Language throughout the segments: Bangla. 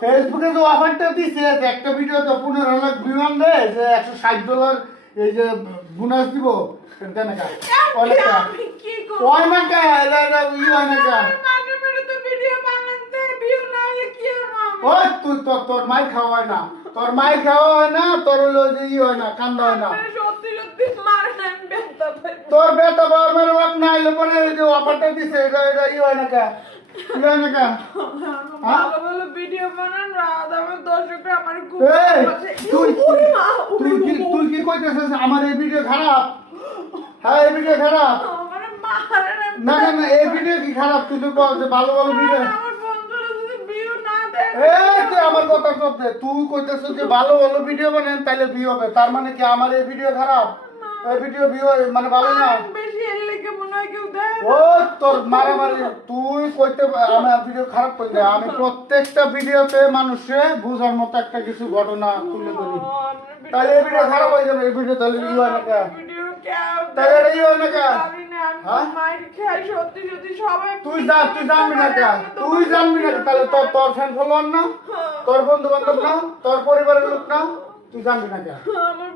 ফেসবুকে তো অফারটা দিছে একটা ভিডিও তো 15 লাখ ভিউ আনবে যে $160 এই যে বোনাস দিব তোর মাই খাওয়া হয় না তোর মাই খাওয়া হয় না তোর হলো যে হয় না কান্দা হয় না তোর বেটা বাবার মেরে বাপ না এলে পরে যে অফারটা দিছে এটা এটা হয় না কা হয় না কা ভালো ভালো ভিডিও বানান রাত আমার দর্শকরা আমার খুব তুই কি কইতেছিস আমার এই ভিডিও খারাপ হ্যাঁ এই ভিডিও খারাপ না না না এই ভিডিও কি খারাপ তুই তো বল যে ভালো ভালো ভিডিও আমার কথা শোনে তুই কইতেছিস যে ভালো ভালো ভিডিও বানান তাহলে ভিউ হবে তার মানে কি আমার এই ভিডিও খারাপ এই ভিডিও ভিউ মানে ভালো না বেশি এর লেগে মনে হয় কেউ দেয় ও তোর মারামারি তুই কইতে আমার ভিডিও খারাপ কইতে আমি প্রত্যেকটা ভিডিওতে মানুষে বুঝার মতো একটা কিছু ঘটনা তুলে ধরি তাহলে এই ভিডিও খারাপ হয়ে যাবে এই ভিডিও তাহলে ভিউ হয় না কা ভিডিও কেউ তাহলে এই হয় না কা মাইর খাই সত্যি সত্যি সবাই তুই জানবি না কা তুই জানবি না তাহলে তোর ফ্যান ফলোয়ার না তোর বন্ধু বান্ধব না তোর পরিবারের লোক না তুই জানবি না কা আমার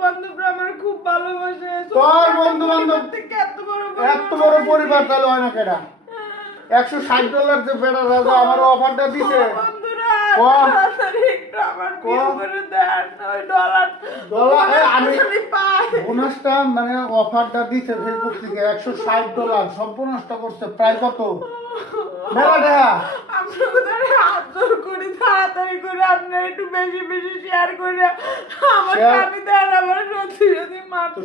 বান্ধবরা আমার খুব ভালোবাসে তোর বন্ধু বান্ধব এত বড় পরিবার তাহলে হয় না কেডা $160 যে বেটা রাজা আমার অফারটা দিছে বোনাসটা মানে অফারটা দিছে ফেসবুক থেকে $160 সম্পূর্ণ নষ্ট করছে প্রায় কত তাড়াতাড়ি করে আপনি একটু বেশি বেশি শেয়ার করে আমার আমি দেন আমার সত্যি সত্যি মারতে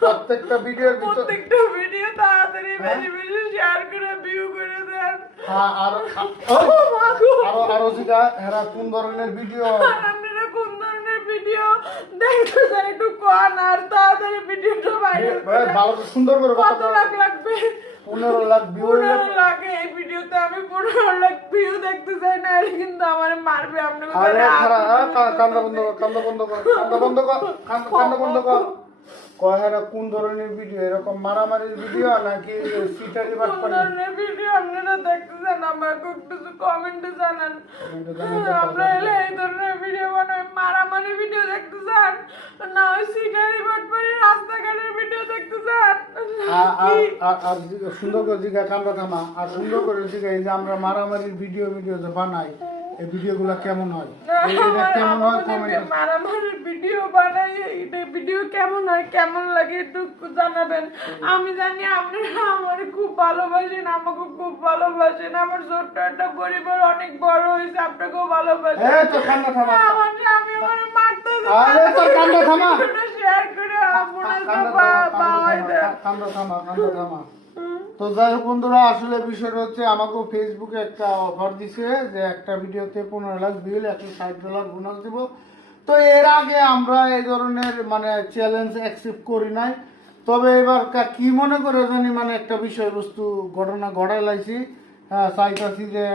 প্রত্যেকটা ভিডিও তাড়াতাড়ি বেশি বেশি শেয়ার করে ভিউ করে দেন আরো যেটা এরা কোন ধরনের ভিডিও আপনারা কোন ধরনের ভিডিও দেখতে চান একটু কোন আর তাড়াতাড়ি ভিডিওটা ভাইরাল ভালো সুন্দর করে কত লাখ লাগবে 15 লাখ ভিউ 15 লাখ এই ভিডিওতে আমি 15 লাখ ভিউ দেখতে চাই না এর কিন্তু আমারে মারবে আপনি কান্দা বন্ধ কর কয়হারা কোন ধরনের ভিডিও এরকম মারামারির ভিডিও নাকি সিটারি বাটপারি ভিডিও আপনারা দেখতে চান আমাকে একটু কমেন্টে জানান আপনারা এই ধরনের ভিডিও বানায় মারামারি ভিডিও দেখতে চান না ওই সিটারি বাটপারি রাস্তাঘাটের ভিডিও দেখতে চান আর সুন্দর করে জিগা কান্দা থামা আর সুন্দর করে জিগা এই যে আমরা মারামারির ভিডিও যে বানাই এই ভিডিওগুলো কেমন হয় কেমন হয় কমেন্ট মারামারির ভিডিও বানাই এই ভিডিও কেমন হয় কেমন লাগে একটু জানাবেন আমি জানি আপনারা আমারে খুব ভালোবাসেন আমাকে খুব ভালোবাসেন আমার ছোট্ট একটা পরিবার অনেক বড় হয়েছে আপনাকেও ভালোবাসেন এই তো কান্না থামা আমার আমি আমারে মারতেছি আরে তো কান্না থামা শেয়ার করে কান্না থামা তো যাই হোক বন্ধুরা আসলে বিষয়টা হচ্ছে আমাকে ফেসবুকে একটা অফার দিছে যে একটা ভিডিওতে 15 লাখ ভিউ $160 বোনাস দিব তো এর আগে আমরা এই ধরনের মানে চ্যালেঞ্জ অ্যাকসেপ্ট করি নাই তবে এবার কি মনে করে জানি মানে একটা বিষয়বস্তু ঘটনা ঘটাই লাইছি হ্যাঁ চাইতেছি যে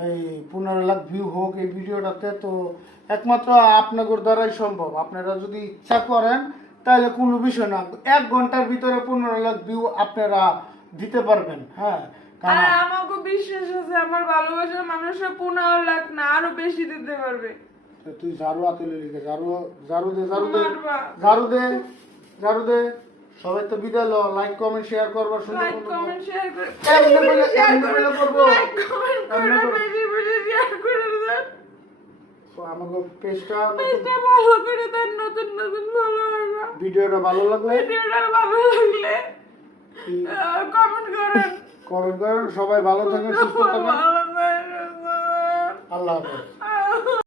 এই 15 লাখ ভিউ হোক এই ভিডিওটাতে তো একমাত্র আপনাদের দ্বারাই সম্ভব আপনারা যদি ইচ্ছা করেন তাহলে কোনো বিষয় না 1 ঘন্টার ভিতরে 15 লাখ ভিউ আপনারা দিতে পারবেন হ্যাঁ আমাকে বিশ্বাস আছে আমার ভালোবাসার মানুষের 15 লাখ না আরো বেশি দিতে পারবে তুই ঝাড়ু হাতে লিখে ঝাড়ু দে সবাই তো বিদায় লো লাইক কমেন্ট শেয়ার করবার সুন্দর আমাকে পেজটা ভালো করে দেন নতুন ভালো ভিডিওটা ভালো লাগলে কমেন্ট করেন সবাই ভালো থাকবেন সুস্থ থাকবেন আল্লাহ হাফেজ।